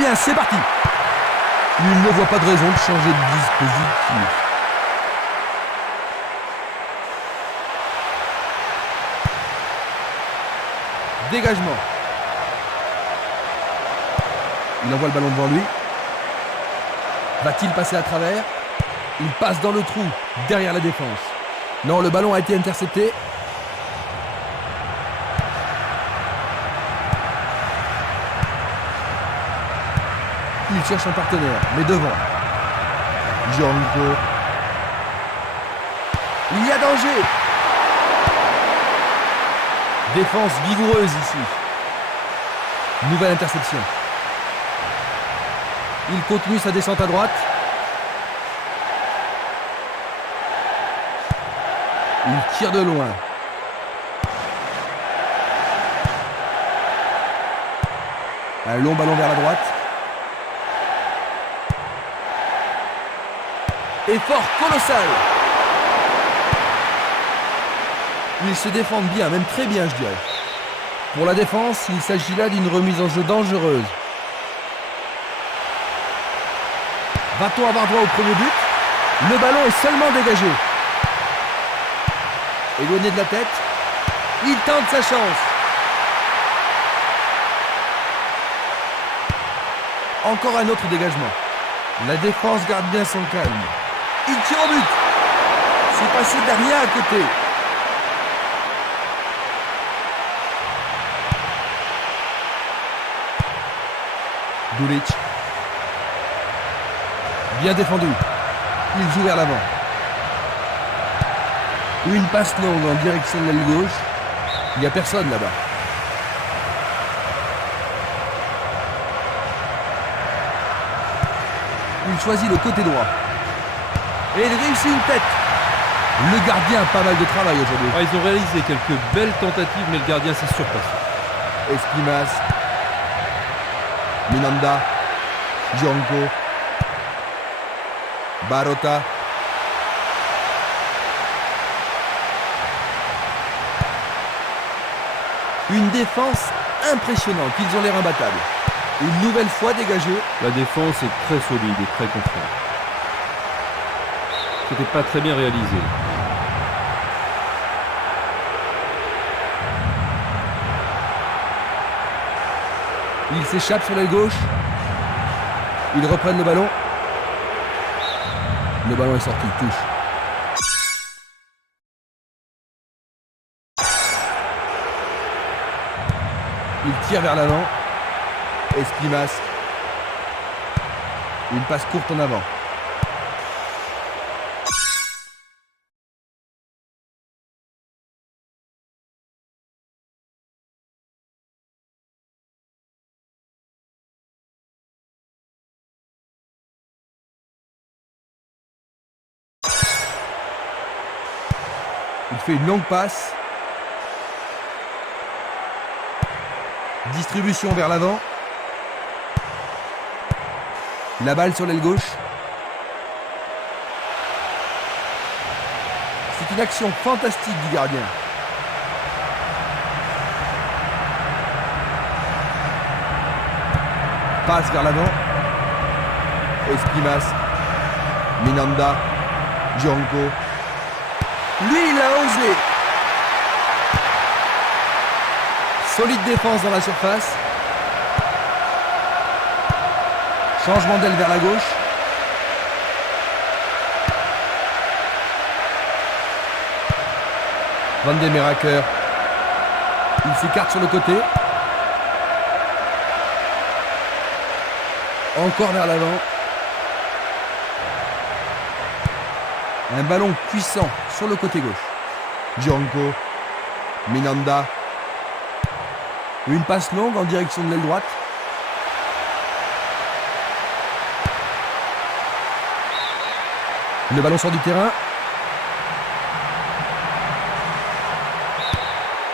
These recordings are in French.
bien, c'est parti. Il ne voit pas de raison de changer de dispositif. Dégagement. Il envoie le ballon devant lui. Va-t-il passer à travers? Il passe dans le trou, derrière la défense. Non, le ballon a été intercepté. Il cherche un partenaire, mais devant. Django. Il y a danger. Défense vigoureuse ici. Nouvelle interception. Il continue sa descente à droite. Il tire de loin. Un long ballon vers la droite. Effort colossal. Ils se défendent bien, même très bien je dirais. Pour la défense, il s'agit là d'une remise en jeu dangereuse. Va-t-on avoir droit au premier but? Le ballon est seulement dégagé. Éloigné de la tête. Il tente sa chance. Encore un autre dégagement. La défense garde bien son calme. Il tire au but. C'est passé derrière à côté. Dulic. Bien défendu. Il joue vers l'avant. Une passe longue en direction de l'aile gauche. Il n'y a personne là-bas. Il choisit le côté droit. Et il réussit une tête. Le gardien a pas mal de travail aujourd'hui. Ils ont réalisé quelques belles tentatives, mais le gardien s'est surpassé. Esquimas. Minanda. Django. Barota. Une défense impressionnante. Ils ont l'air imbattables. Une nouvelle fois dégagé. La défense est très solide et très contrôlée. C'était pas très bien réalisé. Ils s'échappent sur l'aile gauche. Ils reprennent le ballon. Le ballon est sorti, touche. Il tire vers l'avant. Esquimas. Une passe courte en avant. Il fait une longue passe. Distribution vers l'avant. La balle sur l'aile gauche. C'est une action fantastique du gardien. Passe vers l'avant. Esquimas. Minanda. Django. Lui, il a osé. Solide défense dans la surface. Changement d'aile vers la gauche. Van de Meraker. Il s'écarte sur le côté. Encore vers l'avant. Un ballon puissant sur le côté gauche. Django. Minanda. Une passe longue en direction de l'aile droite. Le ballon sort du terrain.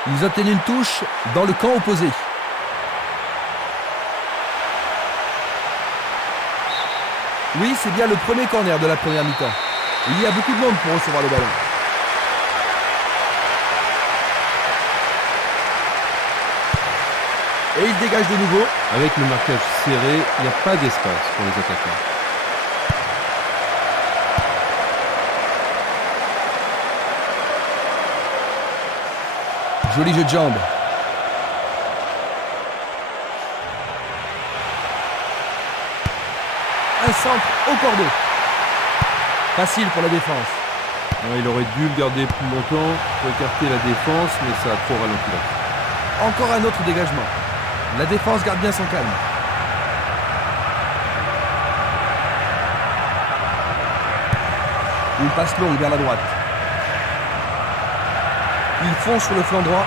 Ils obtiennent une touche dans le camp opposé. Oui, c'est bien le premier corner de la première mi-temps. Il y a beaucoup de monde pour recevoir le ballon. Et il dégage de nouveau. Avec le marquage serré, il n'y a pas d'espace pour les attaquants. Joli jeu de jambes. Un centre au cordeau. Facile pour la défense. Ouais, il aurait dû le garder plus longtemps pour écarter la défense, mais ça a trop ralenti là. Encore un autre dégagement. La défense garde bien son calme. Une passe longue vers la droite. Il fonce sur le flanc droit.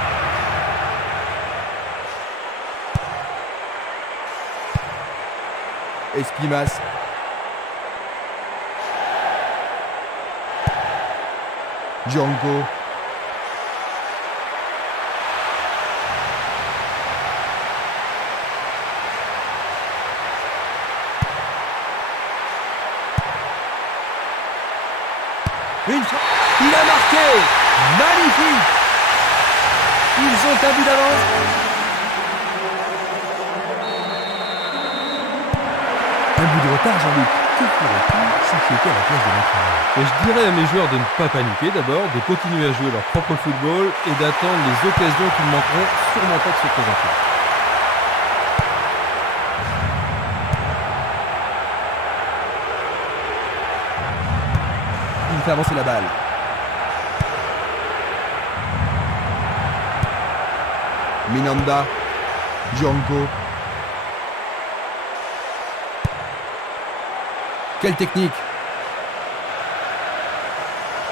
Esquimas. Django. Il a marqué. Magnifique. Ils ont un but d'avance. Un but de retard, Jean-Luc. Que ferait-il si tu étais à la place de l'entraîneur? Et je dirais à mes joueurs de ne pas paniquer d'abord, de continuer à jouer leur propre football et d'attendre les occasions qui ne manqueront sûrement pas de se présenter. Il fait avancer la balle. Minanda. Django. Quelle technique!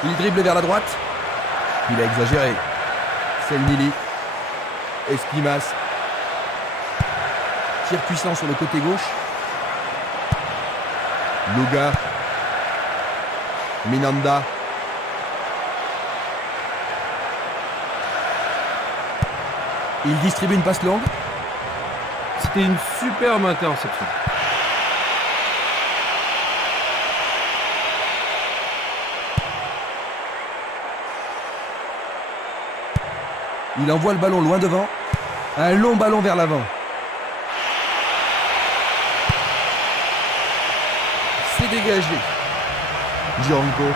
Il dribble vers la droite. Il a exagéré. Selnili. Esquimas. Tir puissant sur le côté gauche. Luga. Minanda. Il distribue une passe longue. C'était une superbe interception. Il envoie le ballon loin devant. Un long ballon vers l'avant. C'est dégagé. Django.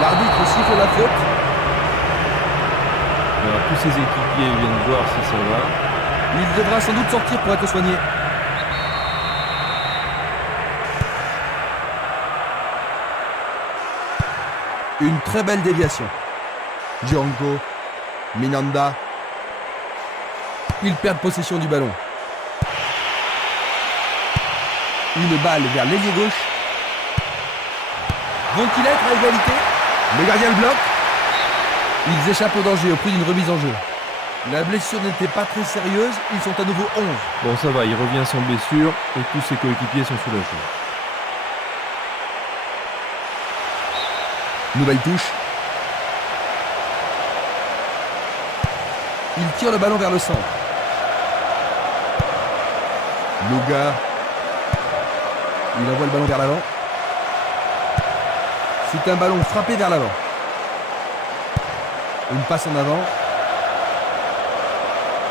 L'arbitre siffle la faute. Alors, tous ses équipiers viennent voir si ça va. Il devra sans doute sortir pour être soigné. Une très belle déviation. Django. Minanda. Ils perdent possession du ballon. Une balle vers l'ailier gauche. Vont-ils être à égalité? Le gardien le bloque. Ils échappent au danger au prix d'une remise en jeu. La blessure n'était pas très sérieuse. Ils sont à nouveau 11. Bon, ça va, il revient sans blessure et tous ses coéquipiers sont soulagés. Nouvelle touche. Il tire le ballon vers le centre. Luga. Il envoie le ballon vers l'avant. C'est un ballon frappé vers l'avant. Une passe en avant.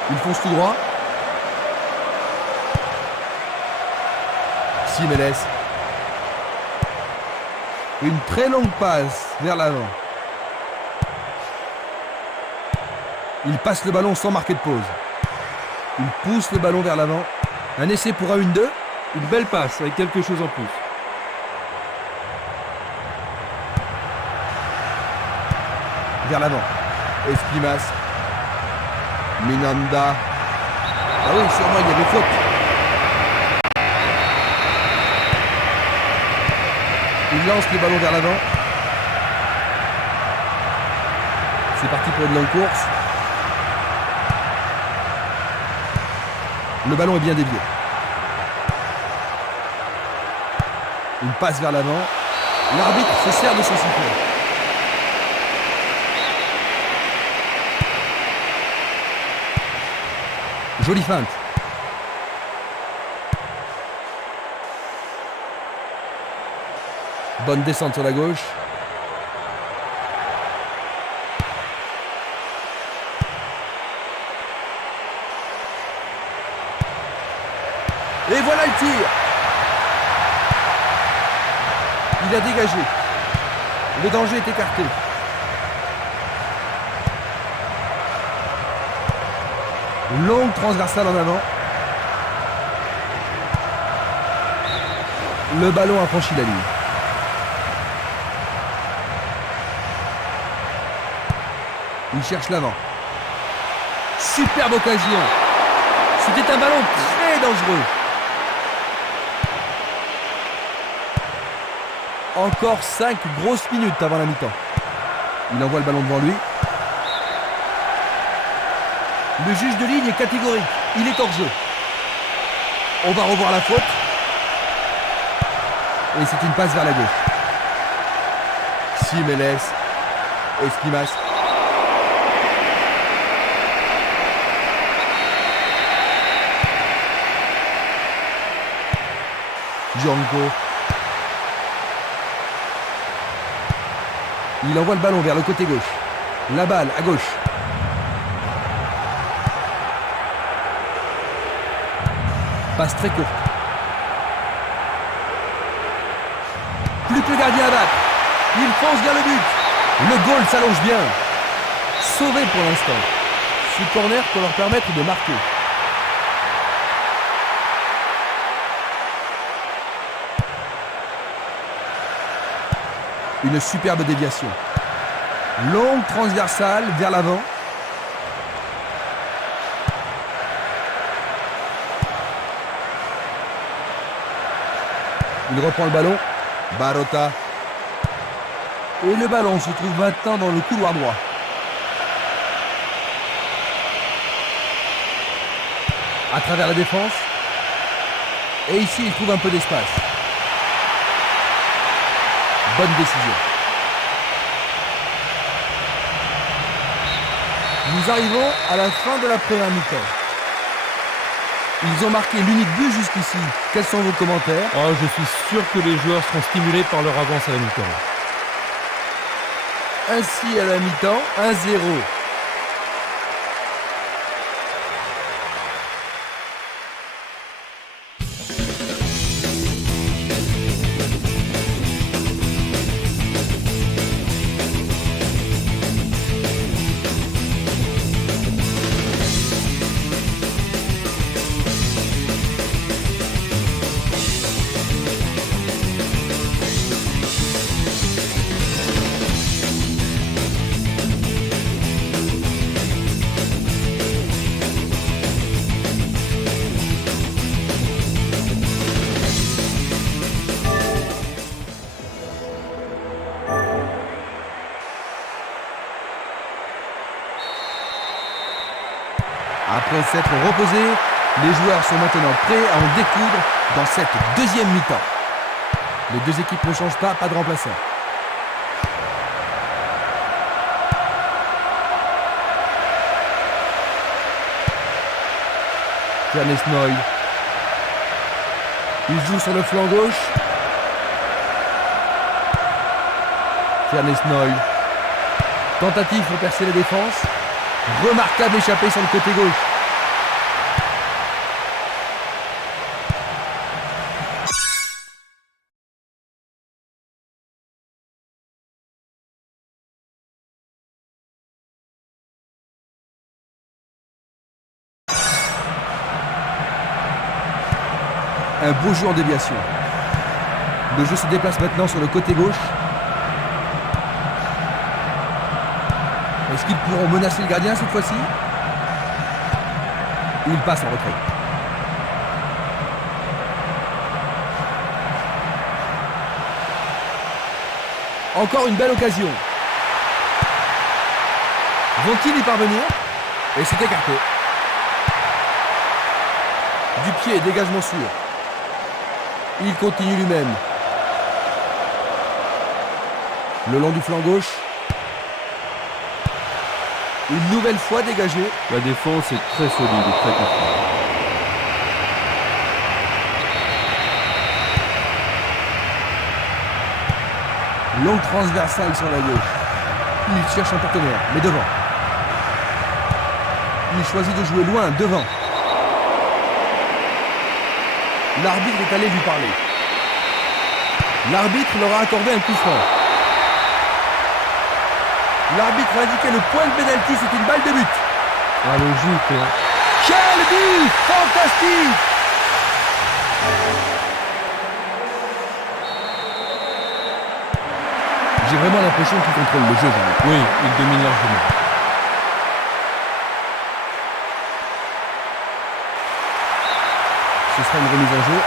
Il fonce tout droit. Simeles. Une très longue passe vers l'avant. Il passe le ballon sans marquer de pause. Il pousse le ballon vers l'avant. Un essai pour un 1-2. Une belle passe avec quelque chose en plus. Vers l'avant. Esquimas. Minanda. Ah oui, sûrement il y avait faute. Il lance le ballon vers l'avant. C'est parti pour une longue course. Le ballon est bien dévié. Une passe vers l'avant. L'arbitre se sert de son sifflet. Jolie feinte. Bonne descente sur la gauche. tir. Il a dégagé. Le danger est écarté. Longue transversale en avant. Le ballon a franchi la ligne. Il cherche l'avant. Superbe occasion. C'était un ballon très dangereux. Encore 5 grosses minutes avant la mi-temps. Il envoie le ballon devant lui. Le juge de ligne est catégorique. Il est hors jeu. On va revoir la faute. Et c'est une passe vers la gauche. Simeles. Esquimas. Django. Il envoie le ballon vers le côté gauche. La balle à gauche. Passe très courte. Plus que le gardien à battre. Il fonce vers le but. Le goal s'allonge bien. Sauvé pour l'instant. Ce corner peut leur permettre de marquer. Une superbe déviation. Longue transversale vers l'avant. Il reprend le ballon. Barota. Et le ballon se trouve maintenant dans le couloir droit. À travers la défense. Et ici, il trouve un peu d'espace. Bonne décision. Nous arrivons à la fin de la première mi-temps. Ils ont marqué l'unique but jusqu'ici. Quels sont vos commentaires? Je suis sûr que les joueurs seront stimulés par leur avance à la mi-temps. Ainsi à la mi-temps, 1-0. Après s'être reposés, les joueurs sont maintenant prêts à en découdre dans cette deuxième mi-temps. Les deux équipes ne changent pas de remplaçant. Ernest Noy. Il joue sur le flanc gauche. Ernest Noy. Tentative pour percer la défense. Remarquable échappée sur le côté gauche. Un beau jeu en déviation. Le jeu se déplace maintenant sur le côté gauche. Est-ce qu'ils pourront menacer le gardien cette fois-ci? Il passe en retrait. Encore une belle occasion. Vont-ils y parvenir? Et c'est écarté. Du pied, dégagement sûr. Il continue lui-même. Le long du flanc gauche. Une nouvelle fois dégagé. La défense est très solide et très confiante. Longue transversale sur la gauche. Il cherche un partenaire, mais devant. Il choisit de jouer loin, devant. L'arbitre est allé lui parler. L'arbitre leur a accordé un coup franc. L'arbitre a indiqué le point de pénalty, c'est une balle de but. Ah, logique, hein. Quel but fantastique! J'ai vraiment l'impression qu'il contrôle le jeu, Jean-Luc. Oui, il domine largement. Ce sera une remise en jeu.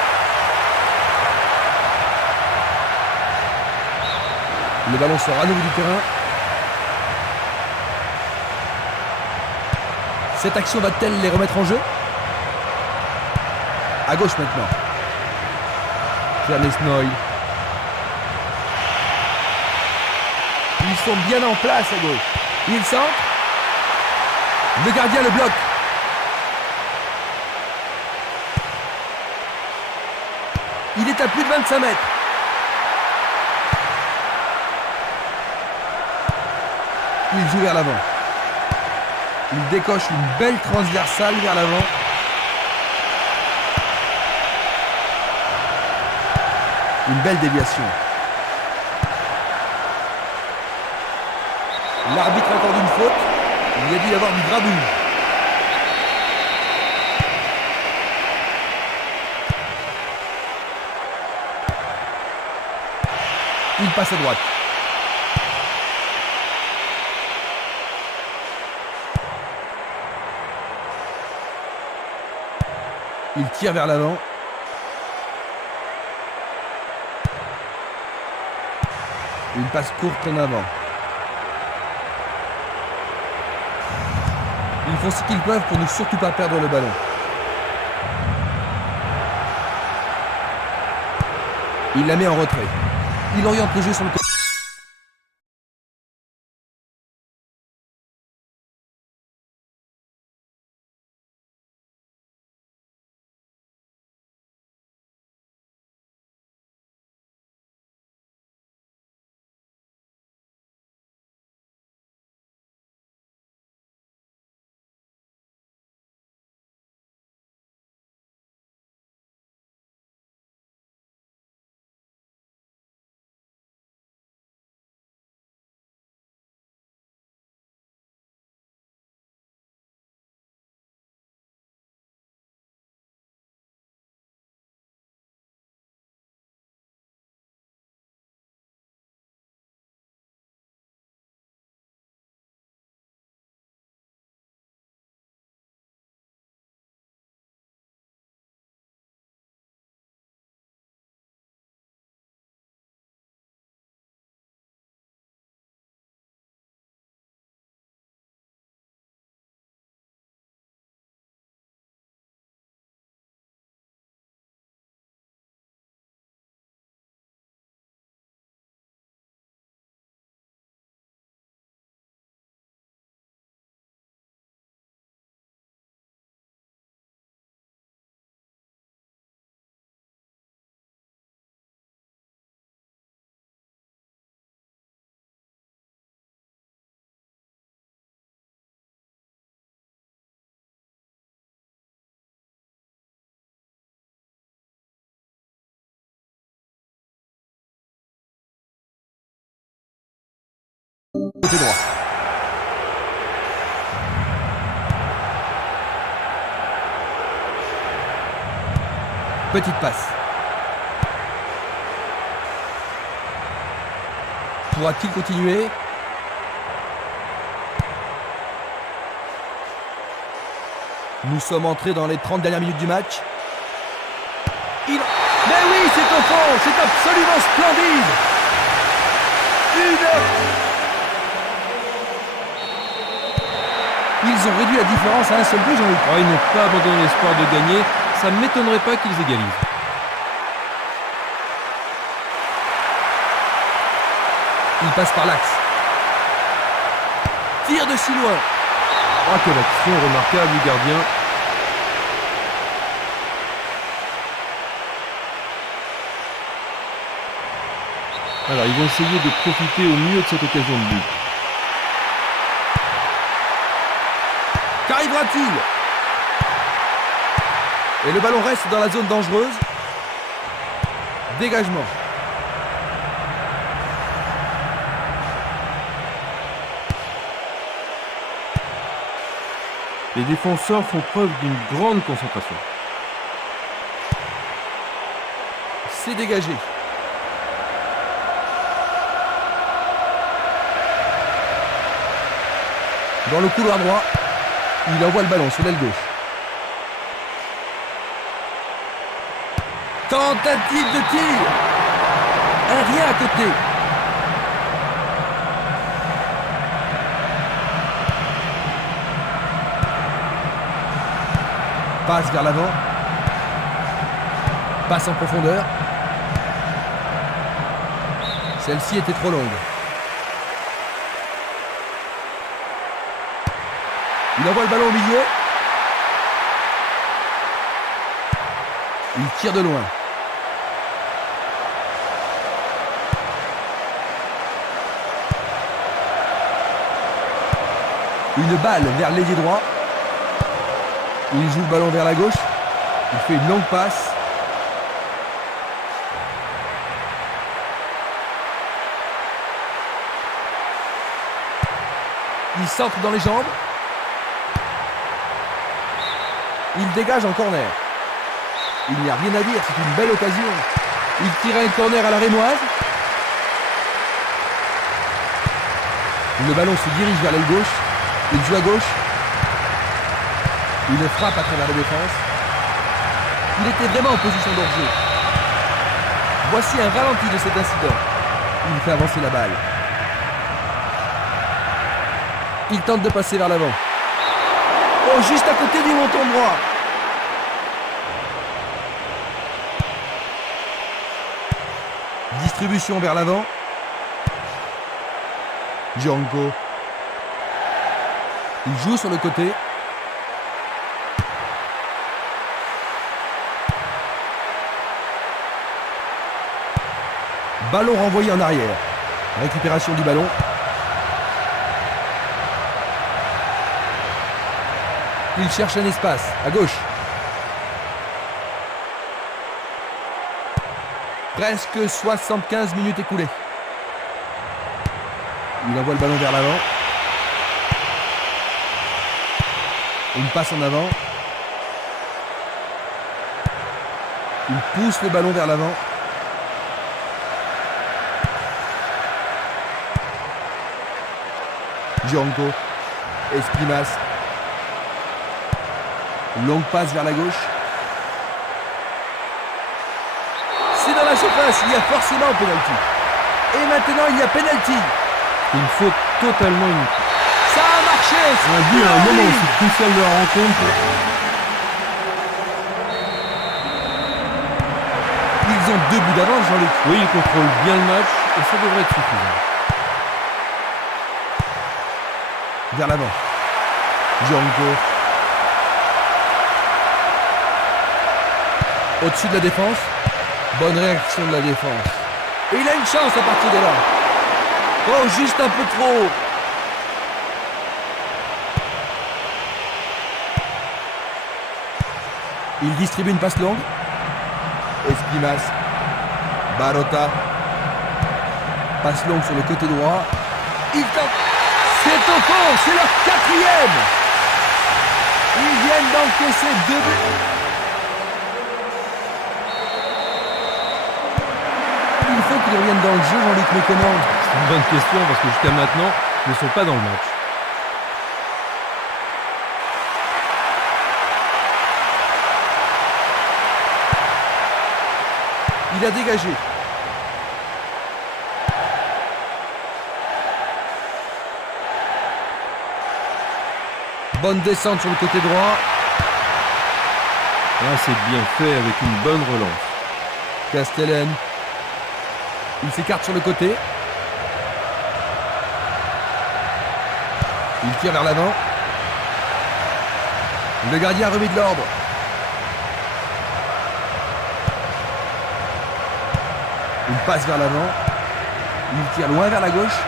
Le ballon sort à nouveau du terrain. Cette action va-t-elle les remettre en jeu? À gauche maintenant. Ernest Noy. Ils sont bien en place à gauche. Il centre. Le gardien le bloque. Il est à plus de 25 mètres. Il joue vers l'avant. Il décoche une belle transversale vers l'avant. Une belle déviation. L'arbitre accorde une faute. Il a dû y avoir du grabouille. Il passe à droite. Il tire vers l'avant. Une passe courte en avant. Ils font ce qu'ils peuvent pour ne surtout pas perdre le ballon. Il la met en retrait. Il oriente le jeu sur le côté. Côté droit. Petite passe. Pourra-t-il continuer? Nous sommes entrés dans les 30 dernières minutes du match. Mais oui, c'est au fond. C'est absolument splendide. Ils ont réduit la différence à un seul but, Jean-Luc. Oh, ils n'ont pas abandonné l'espoir de gagner. Ça ne m'étonnerait pas qu'ils égalisent. Il passe par l'axe. Tire de si loin. Oh, quelle action remarquable du gardien. Alors, ils vont essayer de profiter au mieux de cette occasion de but. Qu'arrivera-t-il? Et le ballon reste dans la zone dangereuse. Dégagement. Les défenseurs font preuve d'une grande concentration. C'est dégagé. Dans le couloir droit, il envoie le ballon sur l'aile gauche. Tentative de tir. Un rien à côté. Passe vers l'avant. Passe en profondeur. Celle-ci était trop longue. Il envoie le ballon au milieu. Il tire de loin. Une balle vers l'ailier droit. Il joue le ballon vers la gauche. Il fait une longue passe. Il centre dans les jambes. Il dégage en corner. Il n'y a rien à dire, c'est une belle occasion. Il tire un corner à la rémoise. Le ballon se dirige vers l'aile gauche. Il joue à gauche. Une frappe à travers la défense. Il était vraiment en position d'hors-jeu. Voici un ralenti de cet incident. Il fait avancer la balle. Il tente de passer vers l'avant. Oh, juste à côté du montant droit. Distribution vers l'avant. Django. Il joue sur le côté. Ballon renvoyé en arrière. Récupération du ballon. Il cherche un espace, à gauche. Presque 75 minutes écoulées. Il envoie le ballon vers l'avant. Une passe en avant. Il pousse le ballon vers l'avant. Django. Esprimas. Longue passe vers la gauche. C'est dans la surface, il y a forcément pénalty. Et maintenant il y a pénalty. Une faute totalement inutile. Ça a marché. On a vu à un moment aussi crucial de la rencontre. Ils ont 2 buts d'avance, Jean-Luc. Oui, ils contrôlent bien le match et ça devrait être suffisant. Vers l'avant. Django. Au-dessus de la défense. Bonne réaction de la défense. Et il a une chance à partir de là. Oh, juste un peu trop. Il distribue une passe longue. Esprimas. Barota. Passe longue sur le côté droit. Il tente. C'est au fond, c'est leur 4e. Ils viennent d'encaisser 2 buts. Il faut qu'ils reviennent dans le jeu, Jean-Luc, mais comment? C'est une bonne question parce que jusqu'à maintenant, ils ne sont pas dans le match. Il a dégagé. Bonne descente sur le côté droit. Là, c'est bien fait avec une bonne relance. Castellan. Il s'écarte sur le côté. Il tire vers l'avant. Le gardien a remis de l'ordre. Il passe vers l'avant. Il tire loin vers la gauche.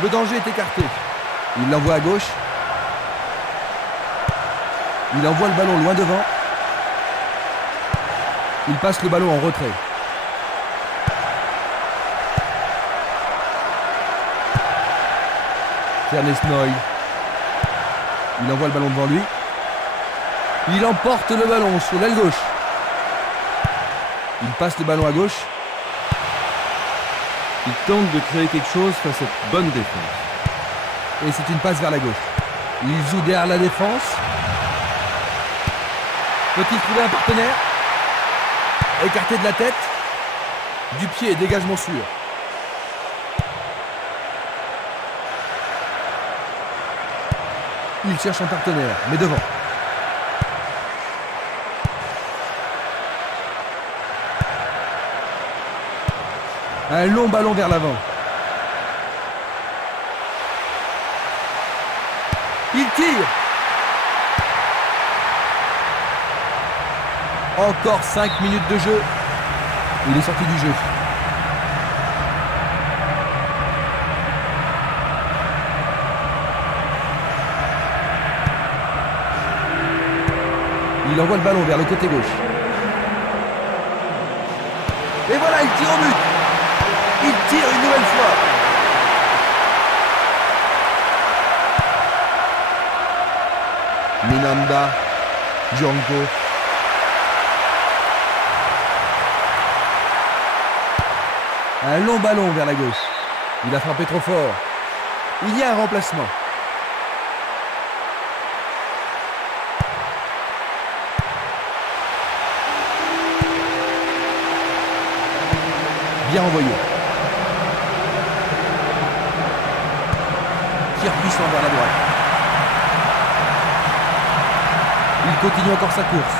Le danger est écarté. Il l'envoie à gauche. Il envoie le ballon loin devant. Il passe le ballon en retrait. Ernest Noy. Il envoie le ballon devant lui. Il emporte le ballon sur l'aile gauche. Il passe le ballon à gauche. Il tente de créer quelque chose face à cette bonne défense. Et c'est une passe vers la gauche. Il joue derrière la défense. Peut-il trouver un partenaire? Écarté de la tête. Du pied, dégagement sûr. Il cherche un partenaire, mais devant. Un long ballon vers l'avant. Il tire. Encore 5 minutes de jeu. Il est sorti du jeu. Il envoie le ballon vers le côté gauche. Et voilà, il tire au but. Il tire une nouvelle fois. Minanda, Django. Un long ballon vers la gauche. Il a frappé trop fort. Il y a un remplacement. Bien envoyé. Tir puissant vers la droite. Il continue encore sa course.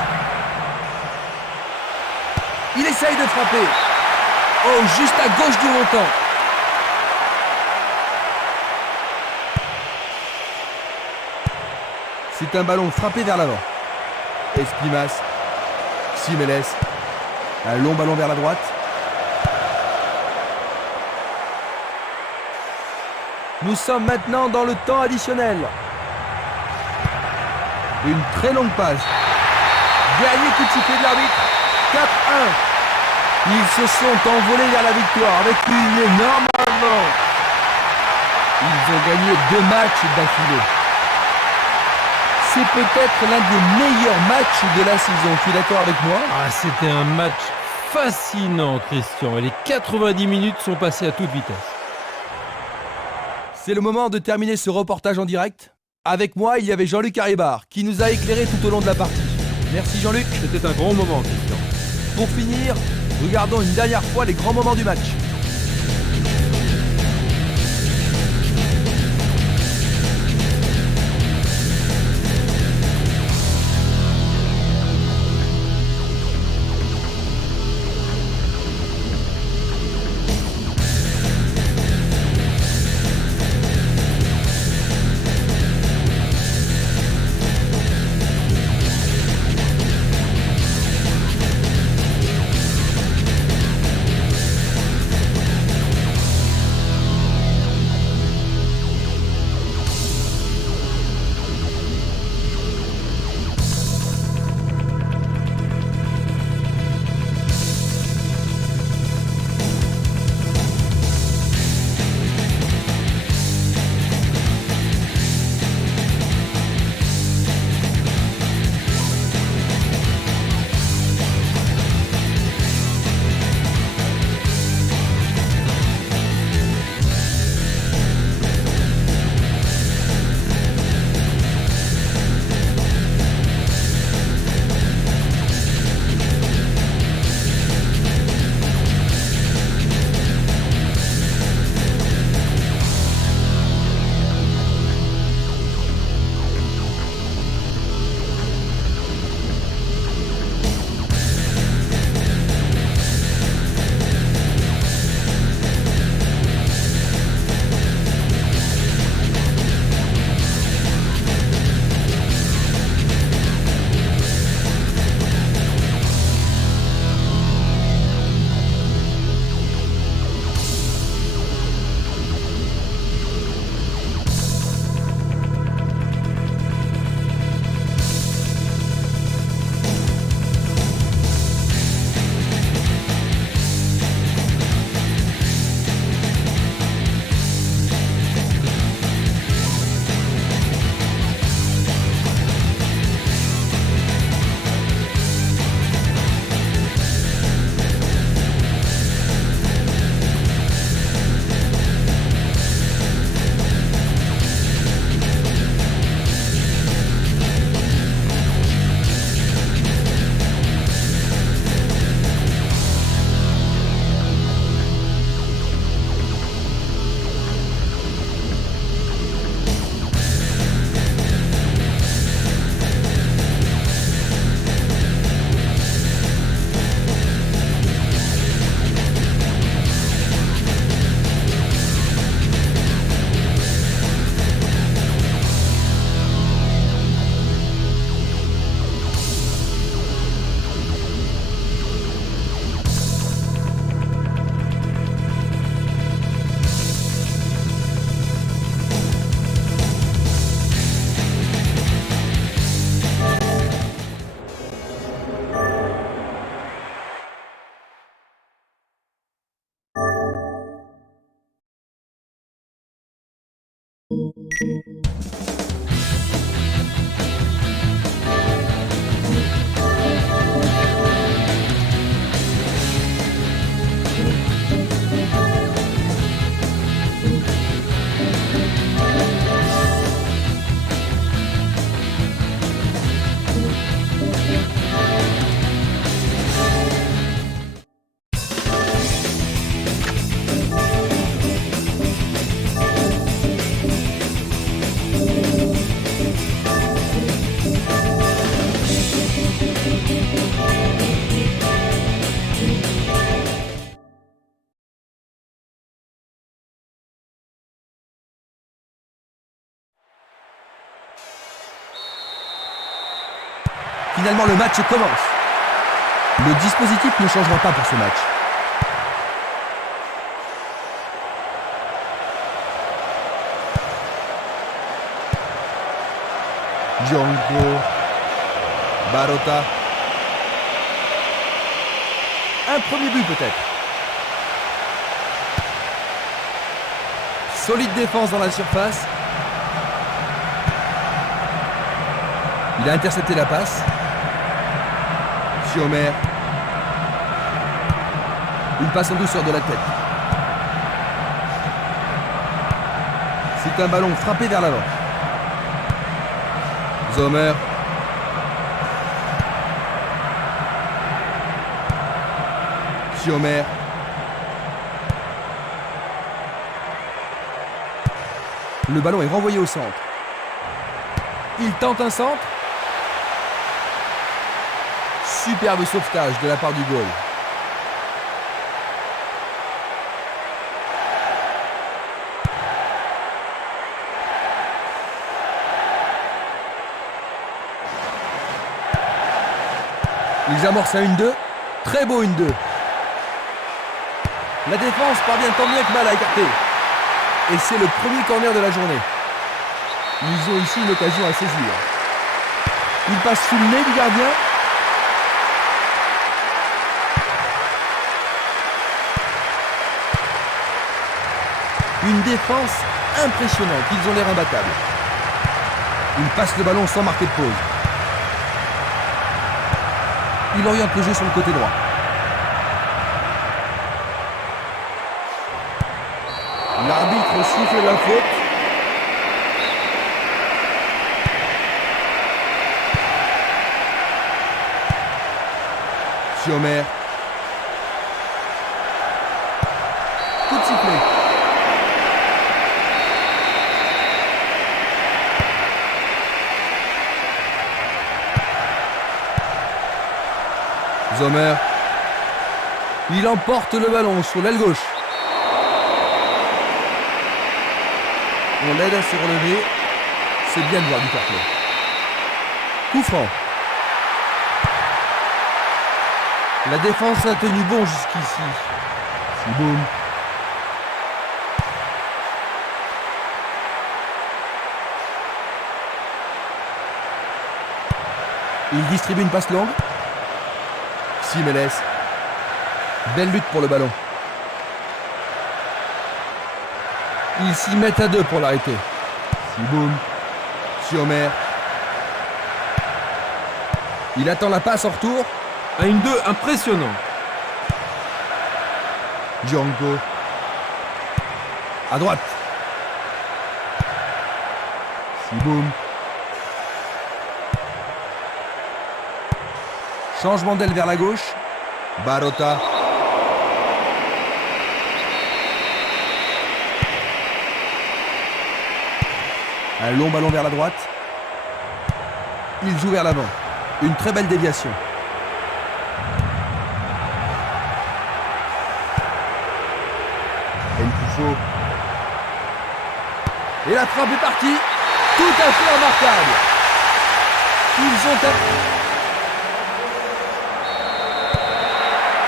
Il essaye de frapper. Oh, juste à gauche du montant. C'est un ballon frappé vers l'avant. Esprimas. Simeles. Un long ballon vers la droite. Nous sommes maintenant dans le temps additionnel. Une très longue passe. Dernier coup de sifflet de l'arbitre. 4-1. Ils se sont envolés vers la victoire avec une énorme avance. Ils ont gagné 2 matchs d'affilée. C'est peut-être l'un des meilleurs matchs de la saison. Tu es d'accord avec moi? Ah, c'était un match fascinant, Christian. Et les 90 minutes sont passées à toute vitesse. C'est le moment de terminer ce reportage en direct. Avec moi, il y avait Jean-Luc Haribar qui nous a éclairé tout au long de la partie. Merci Jean-Luc. C'était un grand moment, Christian. Pour finir, regardons une dernière fois les grands moments du match. Finalement, le match commence. Le dispositif ne changera pas pour ce match. Django. Barota. Un premier but peut-être. Solide défense dans la surface. Il a intercepté la passe. Omer. Une passe en douceur de la tête. C'est un ballon frappé vers l'avant. Zomer. Omer. Le ballon est renvoyé au centre. Il tente un centre. Superbe sauvetage de la part du goal. Ils amorcent un 1-2. Très beau 1-2. La défense parvient tant bien que mal à écarter. Et c'est le premier corner de la journée. Ils ont ici une occasion à saisir. Il passe sous le nez du gardien. Une défense impressionnante. Ils ont l'air imbattables. Ils passent le ballon sans marquer de pause. Il oriente le jeu sur le côté droit. L'arbitre siffle la faute. Omer. Coup de sifflet. Zomer. Il emporte le ballon sur l'aile gauche. On l'aide à se relever. C'est bien de voir du fair play. Coup franc. La défense a tenu bon jusqu'ici. C'est boum. Il distribue une passe longue. Simeles. Belle lutte pour le ballon. Ils s'y mettent à deux pour l'arrêter. Siboum. Omer. Il attend la passe en retour. Un 1-2 impressionnant. Django. À droite. Siboum. Changement d'aile vers la gauche. Barota. Un long ballon vers la droite. Il joue vers l'avant. Une très belle déviation. Encoufo. Et la frappe est partie. Tout à fait remarquable.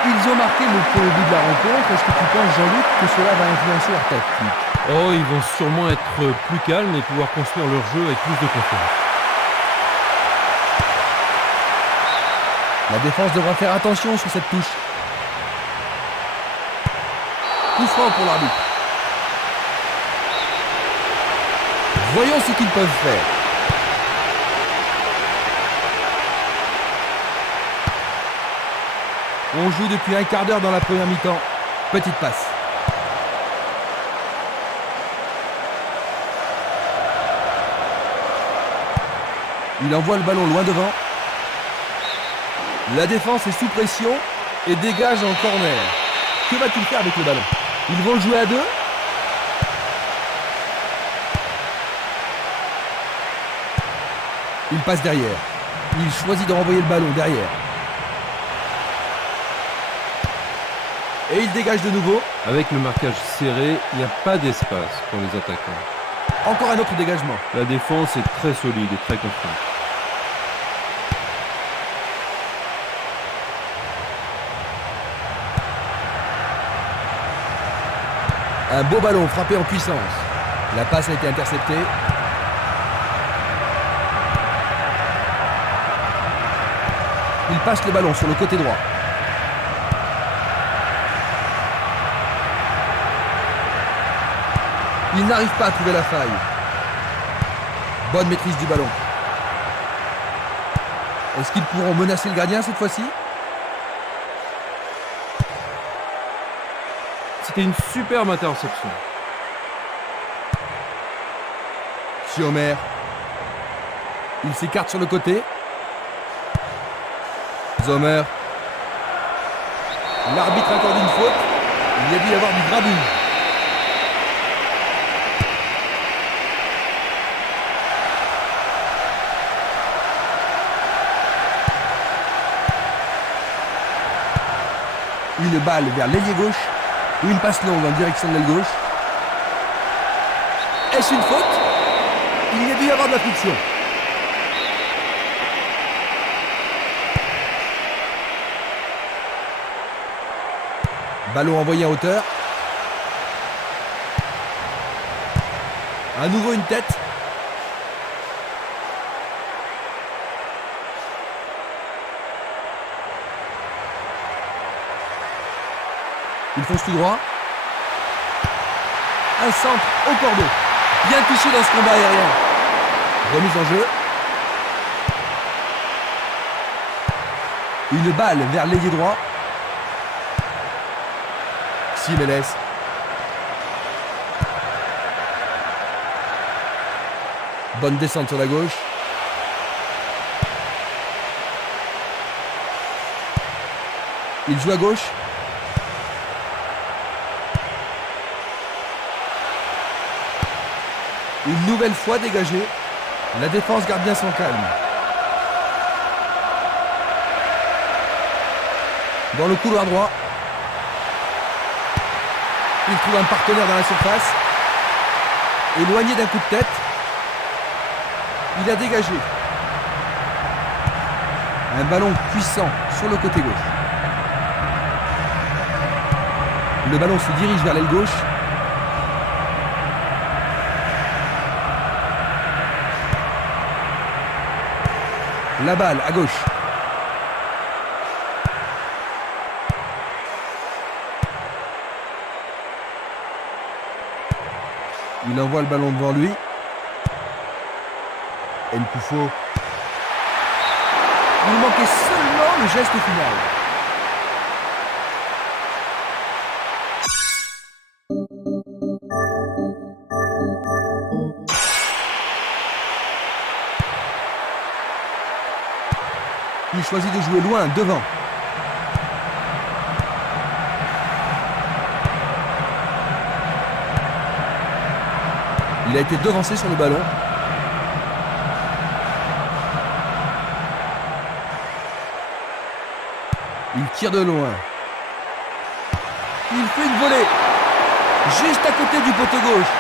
Ils ont marqué le premier but de la rencontre. Est-ce que tu penses, Jean-Luc, que cela va influencer leur tactique? Oh, ils vont sûrement être plus calmes et pouvoir construire leur jeu avec plus de confiance. La défense devra faire attention sur cette touche. Coup franc pour l'arbitre. Voyons ce qu'ils peuvent faire. On joue depuis un quart d'heure dans la première mi-temps. Petite passe. Il envoie le ballon loin devant. La défense est sous pression et dégage en corner. Que va-t-il faire avec le ballon? Ils vont le jouer à deux. Il passe derrière. Il choisit de renvoyer le ballon derrière. Et il dégage de nouveau. Avec le marquage serré, il n'y a pas d'espace pour les attaquants. Encore un autre dégagement. La défense est très solide et très confiante. Un beau ballon frappé en puissance. La passe a été interceptée. Il passe le ballon sur le côté droit. Il n'arrive pas à trouver la faille. Bonne maîtrise du ballon. Est-ce qu'ils pourront menacer le gardien cette fois-ci? C'était une superbe interception. Sommer. Il s'écarte sur le côté. Sommer. L'arbitre accorde une faute. Il y a dû y avoir du grabuge. Une balle vers l'ailier gauche ou une passe longue en direction de l'aile gauche. Est-ce une faute? Il y a dû y avoir de la friction. Ballon envoyé en hauteur. À nouveau une tête. Il fonce tout droit. Un centre au cordeau. Bien touché dans ce combat aérien. Remise en jeu. Une balle vers l'ailier droit. Simeles. Bonne descente sur la gauche. Il joue à gauche. Une nouvelle fois dégagé. La défense garde bien son calme. Dans le couloir droit. Il trouve un partenaire dans la surface. Éloigné d'un coup de tête. Il a dégagé. Un ballon puissant sur le côté gauche. Le ballon se dirige vers l'aile gauche. La balle à gauche. Il envoie le ballon devant lui. Nkoufo. Il manquait seulement le geste final. Il choisit de jouer loin, devant. Il a été devancé sur le ballon. Il tire de loin. Il fait une volée. Juste à côté du poteau gauche.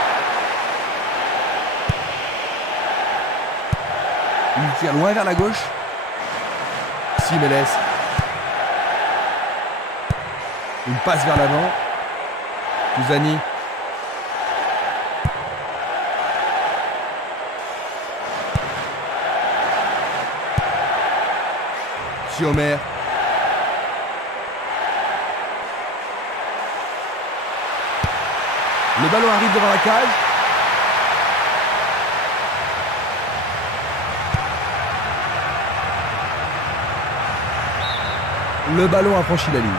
Il tire loin vers la gauche. Simeles. Une passe vers l'avant. Touzani. Sommer. Le ballon arrive devant la cage. Le ballon a franchi la ligne.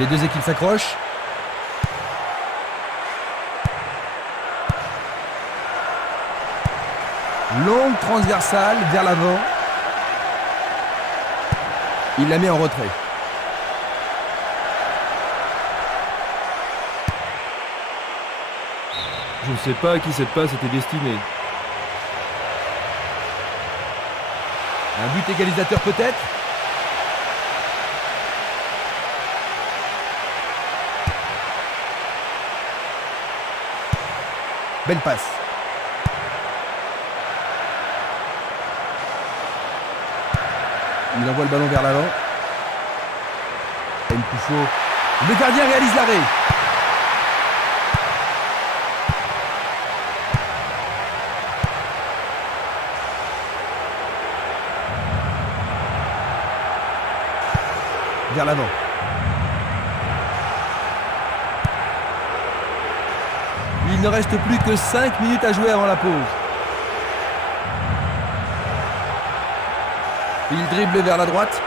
Les deux équipes s'accrochent. Longue transversale vers l'avant. Il la met en retrait. Je ne sais pas à qui cette passe était destinée. Un but égalisateur peut-être. Belle passe. Il envoie le ballon vers l'avant. Nkoufo. Le gardien réalise l'arrêt. Vers l'avant. Il ne reste plus que 5 minutes à jouer avant la pause. Il dribble vers la droite.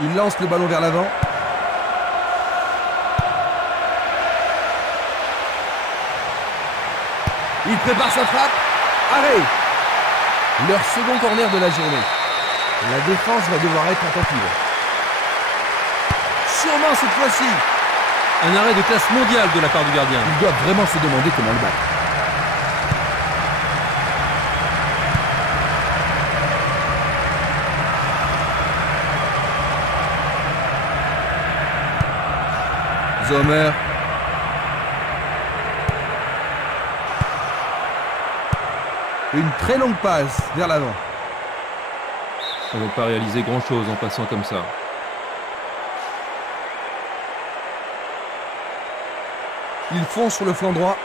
Il lance le ballon vers l'avant. Il prépare sa frappe. Arrêt. Leur second corner de la journée. La défense va devoir être attentive. Sûrement cette fois-ci. Un arrêt de classe mondiale de la part du gardien. Ils doivent vraiment se demander comment le battre. Sommer. Une très longue passe vers l'avant. Ils ne vont pas réaliser grand-chose en passant comme ça. Ils foncent sur le flanc droit.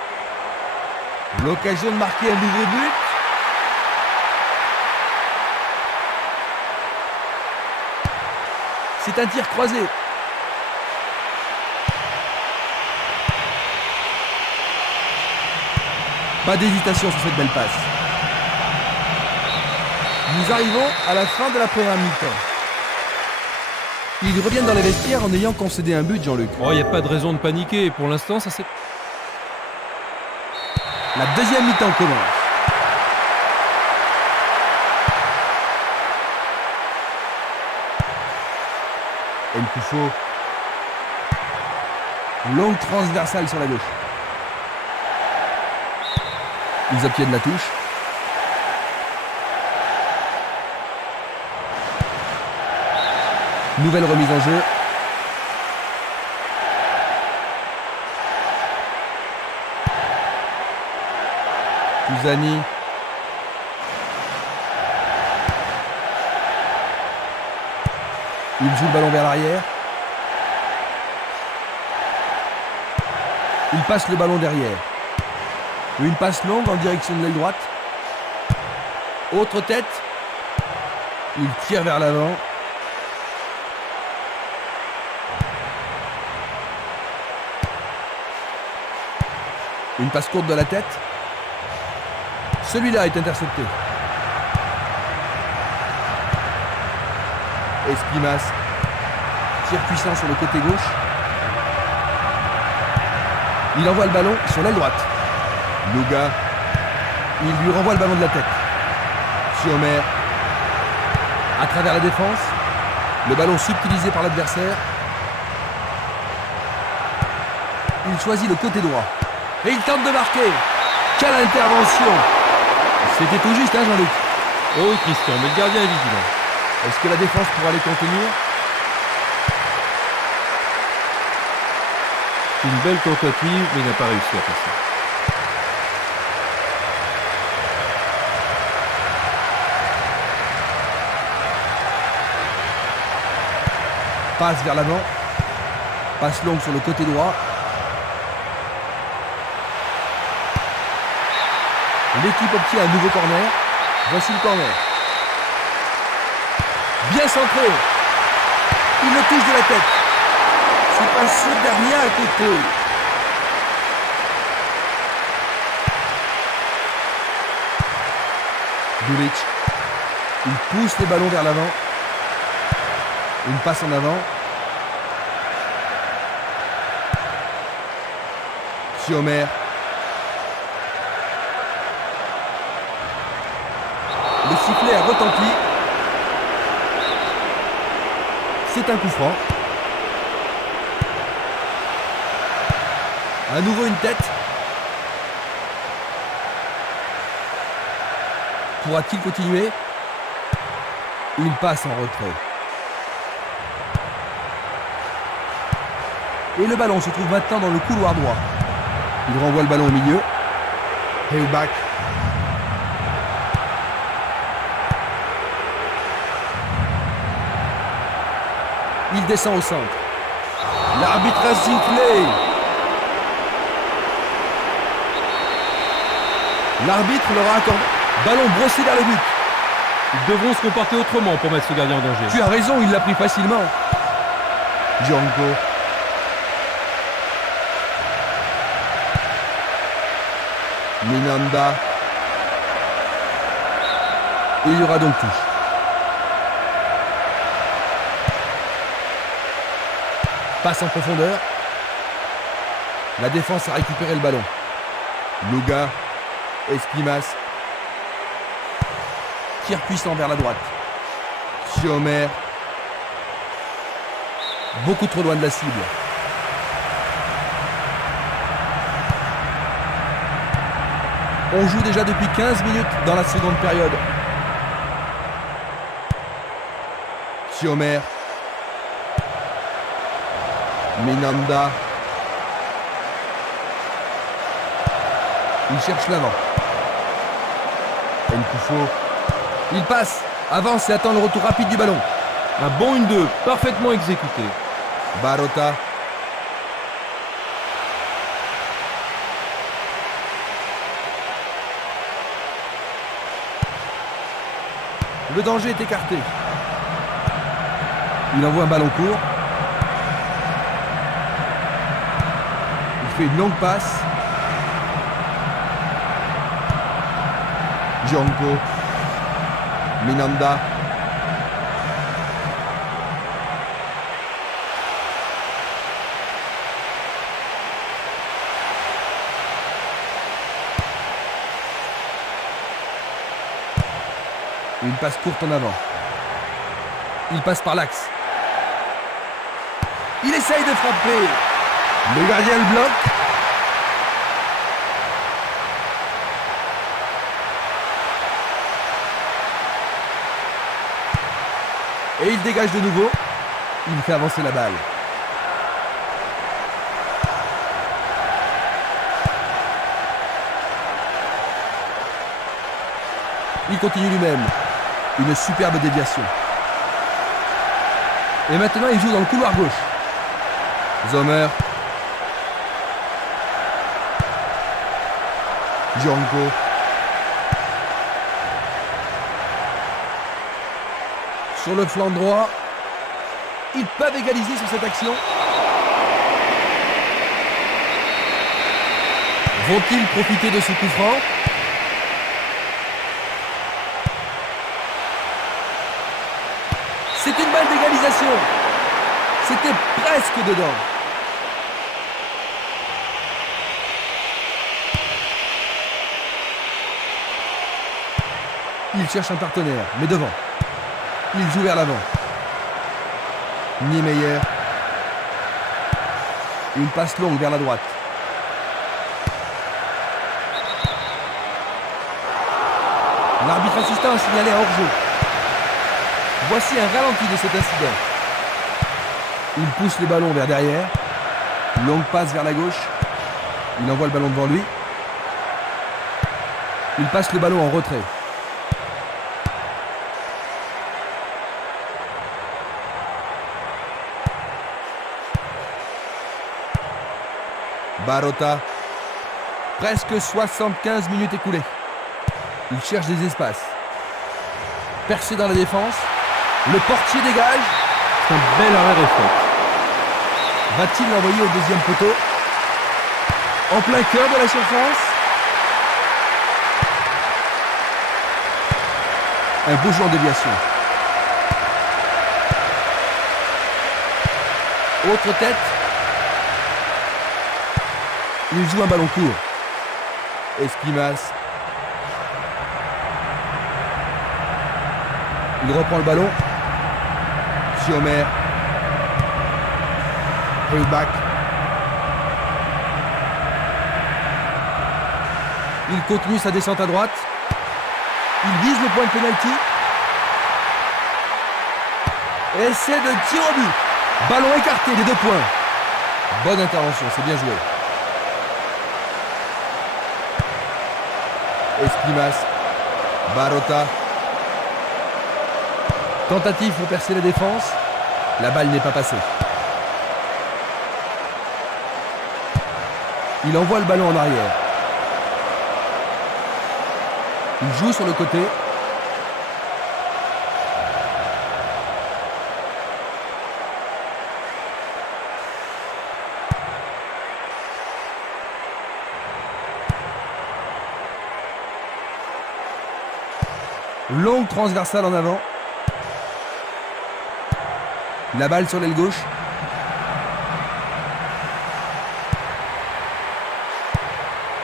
L'occasion de marquer un nouveau but. C'est un tir croisé. Pas d'hésitation sur cette belle passe. Nous arrivons à la fin de la première mi-temps. Ils reviennent dans les vestiaires en ayant concédé un but, Jean-Luc. Oh, il n'y a pas de raison de paniquer. Pour l'instant, ça c'est... La deuxième mi-temps commence. Nkoufo. Longue transversale sur la gauche. Ils obtiennent la touche. Nouvelle remise en jeu. Touzani. Il joue le ballon vers l'arrière. Il passe le ballon derrière. Une passe longue en direction de l'aile droite. Autre tête. Il tire vers l'avant. Une passe courte de la tête. Celui-là est intercepté. Esquimas. Tir puissant sur le côté gauche. Il envoie le ballon sur l'aile droite. Luga. Il lui renvoie le ballon de la tête. Sommer. À travers la défense. Le ballon subtilisé par l'adversaire. Il choisit le côté droit. Et il tente de marquer. Quelle intervention! C'était tout juste, hein, Jean-Luc? Oh oui, Christian, mais le gardien est vigilant. Est-ce que la défense pourra les contenir? Une belle tentative, mais il n'a pas réussi à passer. Passe vers l'avant. Passe longue sur le côté droit. L'équipe obtient un nouveau corner. Voici le corner. Bien centré. Il le touche de la tête. C'est pas ce dernier à côté. Juric. Il pousse les ballons vers l'avant. Une passe en avant. Siomer. Le sifflet a retenti. C'est un coup franc. À nouveau une tête. Pourra-t-il continuer? Une passe en retrait. Et le ballon se trouve maintenant dans le couloir droit. Il renvoie le ballon au milieu. Hellback. Il descend au centre. L'arbitre a sifflé. L'arbitre leur a accordé. Ballon brossé vers le but. Ils devront se comporter autrement pour mettre ce gardien en danger. Tu as raison, il l'a pris facilement. Django. Minanda. Et il y aura donc touche. Passe en profondeur. La défense a récupéré le ballon. Luga. Esquimas. Tir puissant vers la droite. Siomer. Beaucoup trop loin de la cible. On joue déjà depuis 15 minutes dans la seconde période. Siomer. Minanda. Il cherche l'avant. Nkufo. Il passe, avance et attend le retour rapide du ballon. Un bon 1-2, parfaitement exécuté. Barota. Le danger est écarté. Il envoie un ballon court. Il fait une longue passe. Django. Minanda. Une passe courte en avant. Il passe par l'axe. Il essaye de frapper. Le gardien le bloque. Et il dégage de nouveau. Il fait avancer la balle. Il continue lui-même. Une superbe déviation. Et maintenant, il joue dans le couloir gauche. Zomer. Django. Sur le flanc droit. Ils peuvent égaliser sur cette action. Vont-ils profiter de ce coup franc? C'est une balle d'égalisation. C'était presque dedans. Il cherche un partenaire, mais devant. Il joue vers l'avant. Niemeyer. Une passe longue vers la droite. L'arbitre assistant a signalé un hors-jeu. Voici un ralenti de cet incident. Il pousse les ballons vers derrière. Longue passe vers la gauche. Il envoie le ballon devant lui. Il passe le ballon en retrait. Barota. Presque 75 minutes écoulées. Il cherche des espaces. Percé dans la défense. Le portier dégage. C'est un bel arrêt réflexe. Va-t-il l'envoyer au deuxième poteau? En plein cœur de la surface. Un beau jeu en déviation. Autre tête. Il joue un ballon court. Esquimas. Il reprend le ballon. Siomer. Heubach. Il continue sa descente à droite. Il vise le point de pénalty. Essai de tir au but. Ballon écarté des 2 points. Bonne intervention, c'est bien joué. Esquimas. Barota. Tentative pour percer la défense. La balle n'est pas passée. Il envoie le ballon en arrière. Il joue sur le côté. Longue transversale en avant. La balle sur l'aile gauche.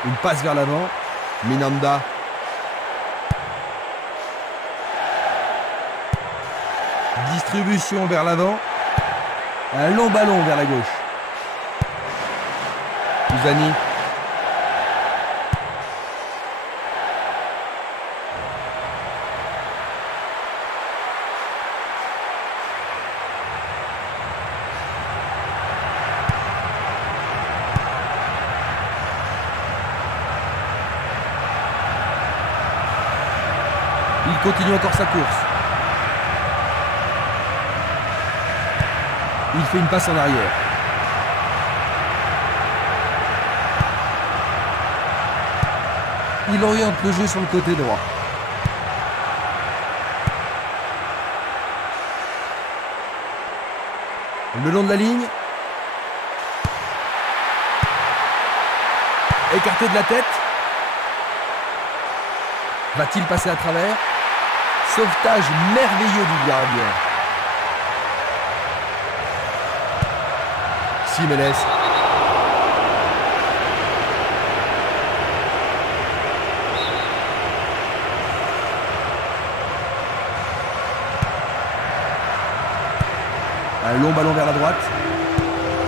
Une passe vers l'avant. Minanda. Distribution vers l'avant. Un long ballon vers la gauche. Pisani. Il continue encore sa course. Il fait une passe en arrière. Il oriente le jeu sur le côté droit. Le long de la ligne. Écarté de la tête. Va-t-il passer à travers? Sauvetage merveilleux du gardien. Simenes. Un long ballon vers la droite.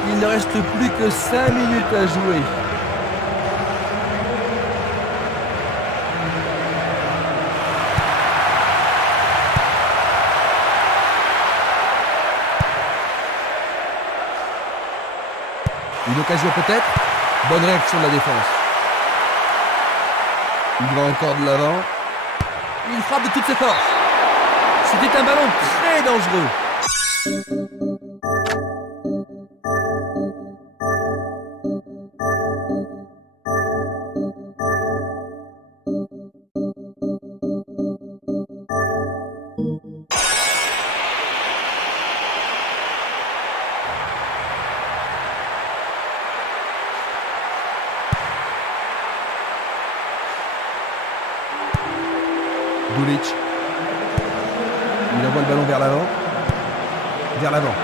Il ne reste plus que 5 minutes à jouer. Une occasion peut-être. Bonne réaction de la défense. Il va encore de l'avant. Il frappe de toutes ses forces. C'était un ballon très dangereux. Dulic. Il envoie le ballon vers l'avant. Vers l'avant.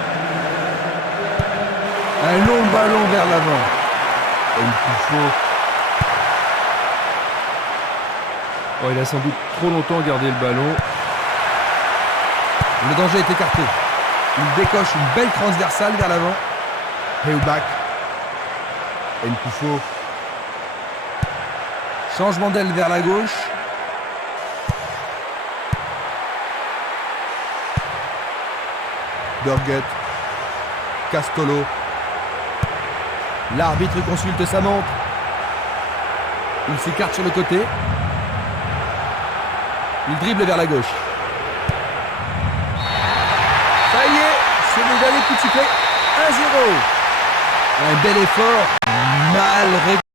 Un long ballon vers l'avant. Et il faut. Oh, il a sans doute trop longtemps gardé le ballon. Le danger est écarté. Il décoche une belle transversale vers l'avant. Heubach. Nkufo. Changement d'aile vers la gauche. Burguet. Castolo. L'arbitre consulte sa montre. Il s'écarte sur le côté. Il dribble vers la gauche. Ça y est, c'est le dernier coup de sifflet. 1-0. Un bel effort, mal réglé.